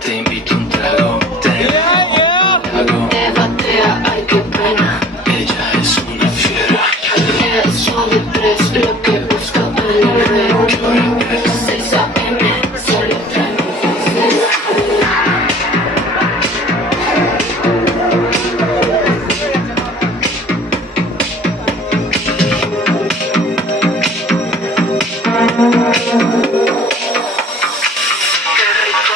Te invito un trago, hago. Te batea, ay qué pena. Ella es una fiera. Es suave 3, lo que busca el rey. ¿Qué hora es? 6 AM, solo trae. Qué rico.